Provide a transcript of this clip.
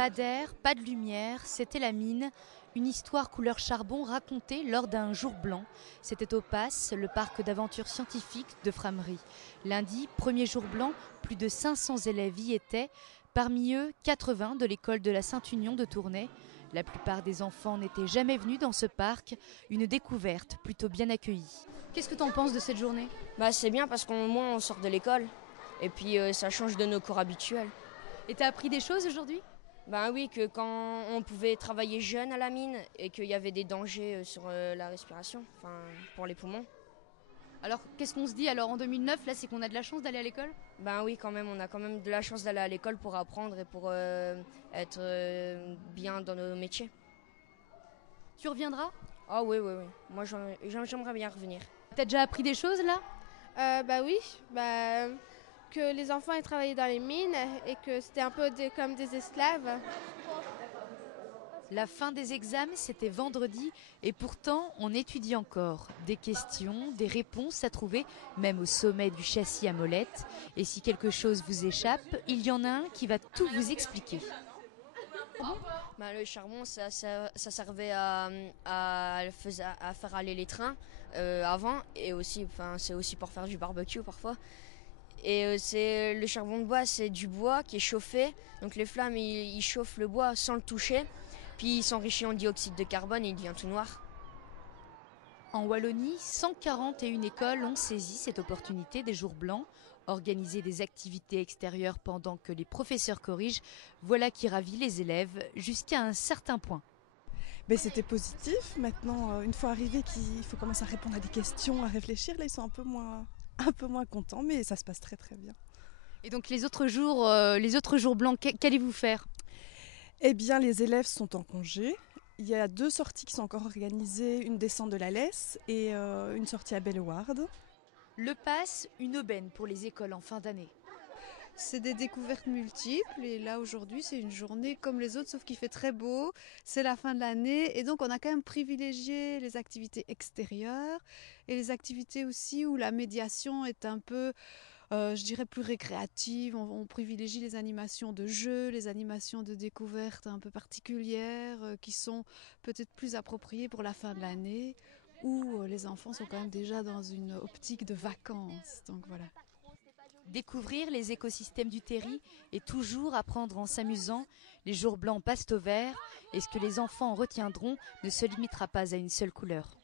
Pas d'air, pas de lumière, c'était la mine. Une histoire couleur charbon racontée lors d'un jour blanc. C'était au PASS, le parc d'aventure scientifique de Frameries. Lundi, premier jour blanc, plus de 500 élèves y étaient. Parmi eux, 80 de l'école de la Sainte-Union de Tournai. La plupart des enfants n'étaient jamais venus dans ce parc. Une découverte plutôt bien accueillie. Qu'est-ce que tu en penses de cette journée ? C'est bien parce qu'au moins on sort de l'école et puis ça change de nos cours habituels. Et tu as appris des choses aujourd'hui ? Oui, que quand on pouvait travailler jeune à la mine et qu'il y avait des dangers sur la respiration, pour les poumons. Alors qu'est-ce qu'on se dit alors en 2009 là, c'est qu'on a de la chance d'aller à l'école ? Oui, quand même, on a quand même de la chance d'aller à l'école pour apprendre et pour être bien dans nos métiers. Tu reviendras ? Ah oui, oui, oui. Moi j'aimerais bien revenir. T'as déjà appris des choses là ? Oui, que les enfants aient travaillé dans les mines et que c'était un peu comme des esclaves. La fin des examens, c'était vendredi et pourtant on étudie encore. Des questions, des réponses à trouver, même au sommet du châssis à molette. Et si quelque chose vous échappe, il y en a un qui va tout vous expliquer. Le charbon, ça servait à faire aller les trains avant et aussi, c'est aussi pour faire du barbecue parfois. Et le charbon de bois, c'est du bois qui est chauffé. Donc les flammes, ils chauffent le bois sans le toucher. Puis il s'enrichit en dioxyde de carbone et il devient tout noir. En Wallonie, 141 écoles ont saisi cette opportunité des jours blancs. Organiser des activités extérieures pendant que les professeurs corrigent, voilà qui ravit les élèves jusqu'à un certain point. C'était positif. Maintenant, une fois arrivé, qu'il faut commencer à répondre à des questions, à réfléchir. Là, ils sont un peu moins contents, mais ça se passe très très bien. Et donc les autres jours blancs, qu'allez-vous faire ? Eh bien, les élèves sont en congé. Il y a 2 sorties qui sont encore organisées, une descente de la Lesse et une sortie à Belleward. Le PASS, une aubaine pour les écoles en fin d'année. C'est des découvertes multiples et là aujourd'hui c'est une journée comme les autres sauf qu'il fait très beau, c'est la fin de l'année et donc on a quand même privilégié les activités extérieures et les activités aussi où la médiation est un peu je dirais plus récréative. On privilégie les animations de jeu, les animations de découverte un peu particulières qui sont peut-être plus appropriées pour la fin de l'année où les enfants sont quand même déjà dans une optique de vacances. Donc voilà. Découvrir les écosystèmes du terri et toujours apprendre en s'amusant. Les jours blancs passent au vert et ce que les enfants en retiendront ne se limitera pas à une seule couleur.